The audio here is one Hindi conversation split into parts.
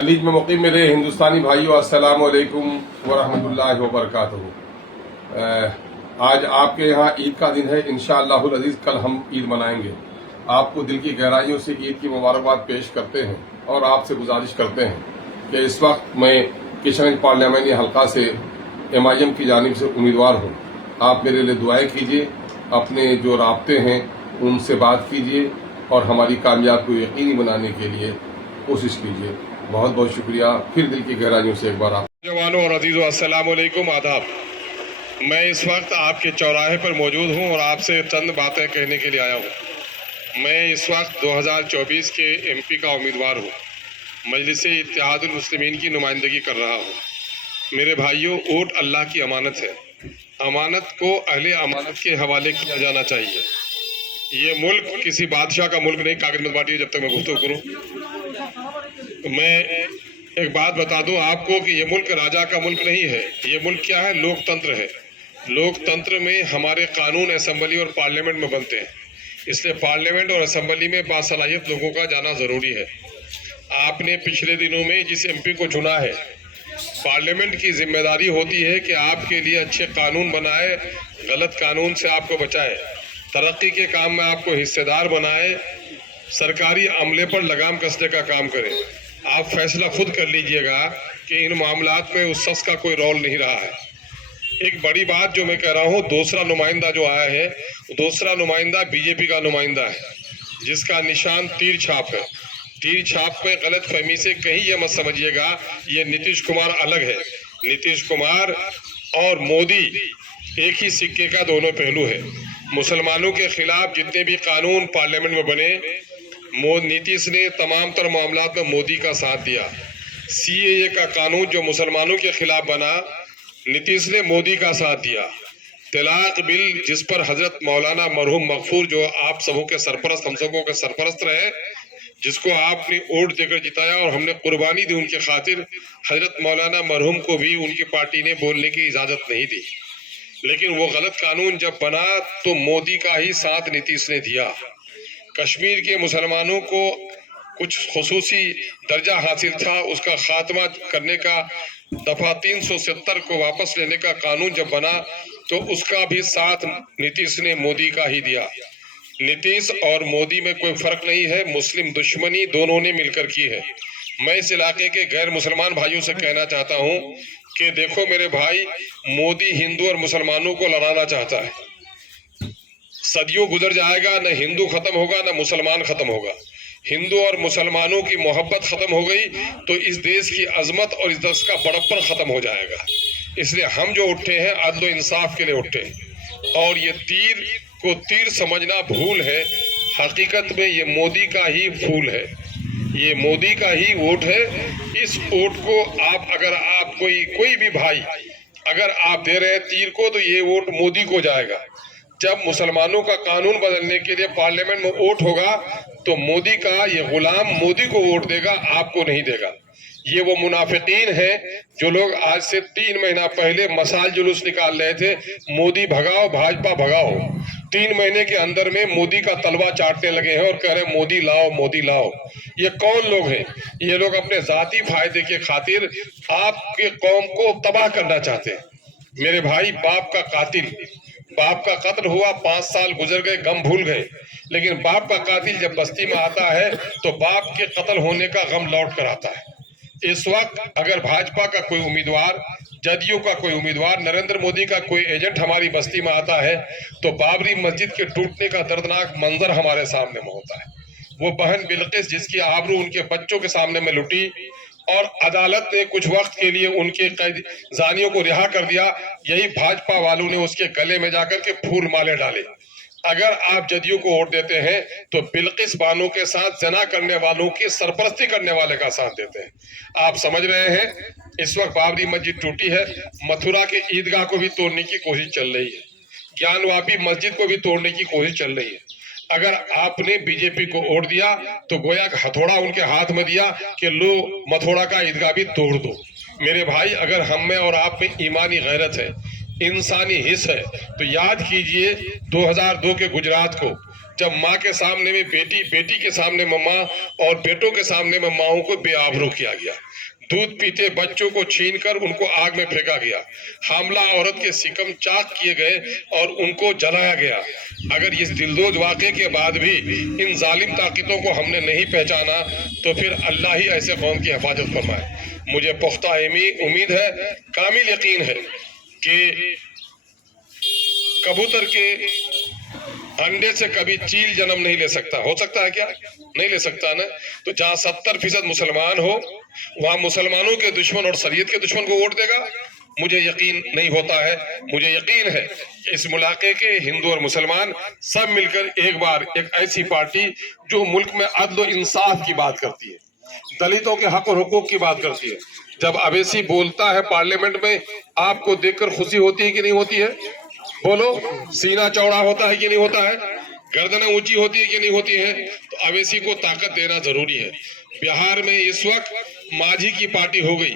खलीज में मुक़ीम मेरे हिंदुस्तानी भाइयों, अस्सलाम वालेकुम वरहमतुल्लाहि वबरकातुहू। आज आपके यहाँ ईद का दिन है। इंशाअल्लाहुल अज़ीज़ कल हम ईद मनाएंगे। आपको दिल की गहराइयों से ईद की मुबारकबाद पेश करते हैं और आपसे गुजारिश करते हैं कि इस वक्त मैं किशनगंज पार्लियामानी हल्का से MIM की जानिब से उम्मीदवार हूँ। आप मेरे लिए दुआएं कीजिए, अपने जो राब्ते हैं उनसे बात कीजिए और हमारी कामयाब को यकीनी बनाने के लिए कोशिश कीजिए। बहुत बहुत शुक्रिया। फिर दिल की गहराइयों से एक बार आप जवानों और अजीज़ों, अस्सलाम वालेकुम, आदाब। मैं इस वक्त आपके चौराहे पर मौजूद हूं और आपसे चंद बातें कहने के लिए आया हूं। मैं इस वक्त 2024 के MP का उम्मीदवार हूं। मजलिस-ए इत्तेहादुल मुस्लिमीन की नुमाइंदगी कर रहा हूं। मेरे भाइयों, वोट अल्लाह की अमानत है। अमानत को अहले अमानत के हवाले किया जाना चाहिए। ये मुल्क किसी बादशाह का मुल्क नहीं। कागज मत बांटिए जब तक मैं गुफ्तगू करूं। मैं एक बात बता दूं आपको कि ये मुल्क राजा का मुल्क नहीं है। ये मुल्क क्या है? लोकतंत्र है। लोकतंत्र में हमारे कानून असेंबली और पार्लियामेंट में बनते हैं, इसलिए पार्लियामेंट और असेंबली में बासलाहियत लोगों का जाना जरूरी है। आपने पिछले दिनों में जिस MP को चुना है, पार्लियामेंट की जिम्मेदारी होती है कि आपके लिए अच्छे कानून बनाए, गलत कानून से आपको बचाए, तरक्की के काम में आपको हिस्सेदार बनाए, सरकारी अमले पर लगाम कसने का काम करें। आप फैसला खुद कर लीजिएगा कि इन मामलात में उस शख्स का कोई रोल नहीं रहा है। एक बड़ी बात जो मैं कह रहा हूँ, दूसरा नुमाइंदा जो आया है, दूसरा नुमाइंदा BJP का नुमाइंदा है, जिसका निशान तीर छाप है। तीर छाप में गलत फहमी से कहीं ये मत समझिएगा ये नीतीश कुमार अलग है। नीतीश कुमार और मोदी एक ही सिक्के का दोनों पहलू है। मुसलमानों के खिलाफ जितने भी कानून पार्लियामेंट में बने, नीतीश ने तमाम तर मामलात में मोदी का साथ दिया। CAA का कानून जो मुसलमानों के खिलाफ बना, नीतीश ने मोदी का साथ दिया। तलाक बिल जिस पर हजरत मौलाना मरहूम मगफूर, जो आप सबों के सरपरस्त, हम सबों के सरपरस्त रहे, जिसको आपने वोट देकर जिताया और हमने कुर्बानी दी उनके खातिर, हजरत मौलाना मरहूम को भी उनकी पार्टी ने बोलने की इजाजत नहीं दी। लेकिन वो गलत कानून जब बना तो मोदी का ही साथ नीतीश ने दिया। कश्मीर के मुसलमानों को कुछ खुसूसी दर्जा हासिल था, उसका खात्मा करने का, दफा 370 को वापस लेने का कानून जब बना तो उसका भी साथ नीतीश ने मोदी का ही दिया। नीतीश और मोदी में कोई फर्क नहीं है, मुस्लिम दुश्मनी दोनों ने मिलकर की है। मैं इस इलाके के गैर मुसलमान भाइयों से कहना चाहता हूं कि देखो मेरे भाई, मोदी हिंदू और मुसलमानों को लड़ाना चाहता है। सदियों गुजर जाएगा, न हिंदू खत्म होगा न मुसलमान खत्म होगा। हिंदू और मुसलमानों की मोहब्बत खत्म हो गई तो इस देश की अजमत और इस देश का बड़प्पन खत्म हो जाएगा। इसलिए हम जो उठे हैं, अदल और इंसाफ के लिए उठे हैं। और ये तीर को तीर समझना भूल है। हकीकत में ये मोदी का ही फूल है, ये मोदी का ही वोट है। इस वोट को अगर आप कोई भी भाई अगर आप दे रहे हैं तीर को, तो ये वोट मोदी को जाएगा। जब मुसलमानों का कानून बदलने के लिए पार्लियामेंट में वोट होगा तो मोदी का ये गुलाम मोदी को वोट देगा, आपको नहीं देगा। ये वो मुनाफिकीन है जो लोग आज से 3 महीना पहले मसाल जुलूस निकाल रहे थे, मोदी भगाओ भाजपा भगाओ। 3 महीने के अंदर में मोदी का तलवा चाटने लगे हैं और कह रहे हैं मोदी लाओ मोदी लाओ। ये कौन लोग हैं? ये लोग अपने जाती फायदे के खातिर आपके कौम को तबाह करना चाहते हैं। मेरे भाई, बाप का कत्ल हुआ, 5 साल गुजर गए, गम भूल गए। लेकिन बाप का कातिल जब बस्ती में आता है तो बाप के कत्ल होने का गम लौट कर आता है। इस वक्त अगर भाजपा का कोई उम्मीदवार, जदयू का कोई उम्मीदवार, नरेंद्र मोदी का कोई एजेंट हमारी बस्ती में आता है तो बाबरी मस्जिद के टूटने का दर्दनाक मंजर हमारे सामने में होता है। वो बहन बिल्किस जिसकी आबरू उनके बच्चों के सामने में लुटी और अदालत ने कुछ वक्त के लिए उनके जानियों को रिहा कर दिया, यही भाजपा वालों ने उसके गले में जाकर के फूल माले डाले। अगर आप जदयू को वोट देते हैं तो बिल्किस बानो के साथ जना करने वालों की सरपरस्ती करने वाले का साथ देते हैं। आप समझ रहे हैं, इस वक्त बाबरी मस्जिद टूटी है, मथुरा के ईदगाह को भी तोड़ने की कोशिश चल रही है, ज्ञानवापी मस्जिद को भी तोड़ने की कोशिश चल रही है। अगर आपने BJP को वोट दिया तो गोया हथौड़ा उनके हाथ में दिया कि लो मथुरा का ईदगाह भी तोड़ दो। मेरे भाई, अगर हम में और आप में ईमानी गैरत है, इंसानी हिस्स है, तो याद कीजिए 2002 के गुजरात को, जब माँ के सामने में बेटी, बेटी के सामने में माँ और बेटों के सामने में माओं को बेआबरू किया गया। दूध पीते बच्चों को छीनकर उनको आग में फेंका गया, हामला औरत के सिकम चाक किए गए और उनको जलाया गया। अगर इस दिलदोज वाक़े के बाद भी इन जालिम ताकतों को हमने नहीं पहचाना तो फिर अल्लाह ही ऐसे कौम की हिफाजत फरमाए। मुझे पुख्ता उम्मीद है, कामिल यकीन है कि कबूतर के अंडे से कभी चील जन्म नहीं ले सकता। हो सकता है क्या? नहीं ले सकता ना। तो जहां 70% मुसलमान हो वहां मुसलमानों के दुश्मन और शरीयत के दुश्मन को वोट देगा? मुझे यकीन नहीं होता है। मुझे यकीन है कि इस मुलाके के हिंदू और मुसलमान सब मिलकर एक बार एक ऐसी पार्टी जो मुल्क में अदल और इंसाफ की बात करती है, दलितों के हक और हुकूक की बात करती है। जब अवैसी बोलता है पार्लियामेंट में, आपको देखकर खुशी होती है कि नहीं होती है? बोलो, सीना चौड़ा होता है कि नहीं होता है? गर्दनें ऊंची होती है कि नहीं होती है? तो अवैसी को ताकत देना जरूरी है। बिहार में इस वक्त माझी की पार्टी हो गई,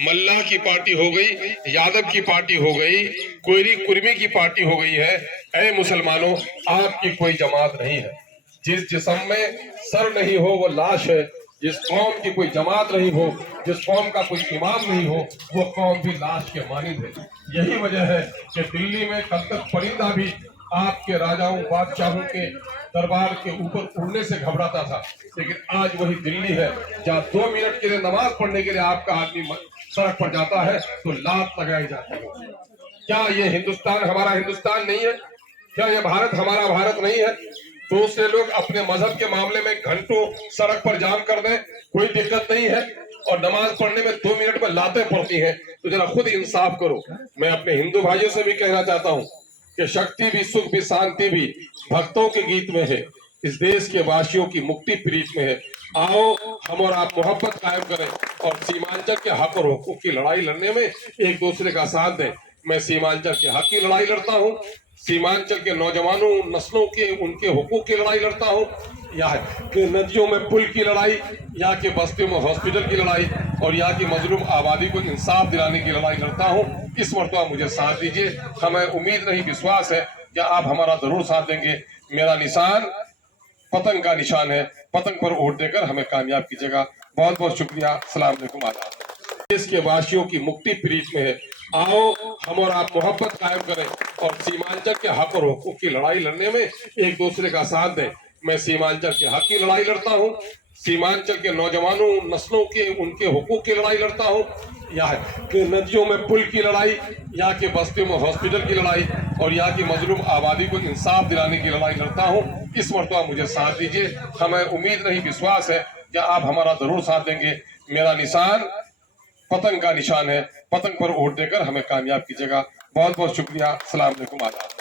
मल्लाह की पार्टी हो गई, यादव की पार्टी हो गई, कोयरी कुर्मी की पार्टी हो गई है। ऐ मुसलमानों, आपकी कोई जमात नहीं है। जिस जिस्म में सर नहीं हो वो लाश है। जिस कौम की कोई जमात नहीं हो, जिस कौम का कोई इमाम नहीं हो, वो कौम भी लाश के मानिंद है। यही वजह है कि दिल्ली में कल तक परिंदा भी आपके राजाओं बादशाहों के दरबार के ऊपर उड़ने से घबराता था, लेकिन आज वही दिल्ली है जहाँ 2 मिनट के लिए नमाज पढ़ने के लिए आपका आदमी सड़क पर जाता है तो लात लगाई जाती है। क्या ये हिंदुस्तान हमारा हिंदुस्तान नहीं है? क्या ये भारत हमारा भारत नहीं है? दूसरे लोग अपने मजहब के मामले में घंटों सड़क पर जाम कर दें, कोई दिक्कत नहीं है, और नमाज पढ़ने में 2 मिनट में लातें पड़ती हैं। तो जरा खुद इंसाफ करो। मैं अपने हिंदू भाइयों से भी कहना चाहता हूँ कि शक्ति भी, सुख भी, शांति भी भक्तों के गीत में है। इस देश के वासियों की मुक्ति प्रीत में है। आओ हम और आप मोहब्बत कायम करें और सीमांचल के हक और हुकूक की लड़ाई लड़ने में एक दूसरे का साथ दें। मैं सीमांचल के हक की लड़ाई लड़ता हूँ, सीमांचल के नौजवानों नस्लों के उनके हुकूक की लड़ाई लड़ता हूँ, या कि नदियों में पुल की लड़ाई, या कि बस्तियों में हॉस्पिटल की लड़ाई, और यहाँ की मजलूम आबादी को इंसाफ दिलाने की लड़ाई लड़ता हूँ। इस मरतबा मुझे साथ दीजिए। हमें उम्मीद नहीं, विश्वास है कि आप हमारा जरूर साथ देंगे। मेरा निशान पतंग का निशान है। पतंग पर वोट देकर हमें कामयाब कीजिएगा। बहुत बहुत शुक्रिया। अस्सलाम वालेकुम। आदाब। देश के वासियों की मुक्ति प्रीत में है। आओ हम और आप मोहब्बत कायम करें और सीमांचल के हक और हुकूक की लड़ाई लड़ने में एक दूसरे का साथ दें। मैं सीमांचल के हक की लड़ाई लड़ता हूँ, सीमांचल के नौजवानों नस्लों के उनके हुकूक की लड़ाई लड़ता हूँ, या कि नदियों में पुल की लड़ाई, या कि बस्तियों में हॉस्पिटल की लड़ाई, और यहाँ की मजलूम आबादी को इंसाफ दिलाने की लड़ाई लड़ता हूँ। इस मरतबा मुझे साथ दीजिए। हमें उम्मीद नहीं, विश्वास है कि आप हमारा जरूर साथ देंगे। मेरा निशान पतंग का निशान है। पतंग पर वोट देकर हमें कामयाब कीजिएगा। बहुत बहुत शुक्रिया। अस्सलाम वालेकुम। आदाब।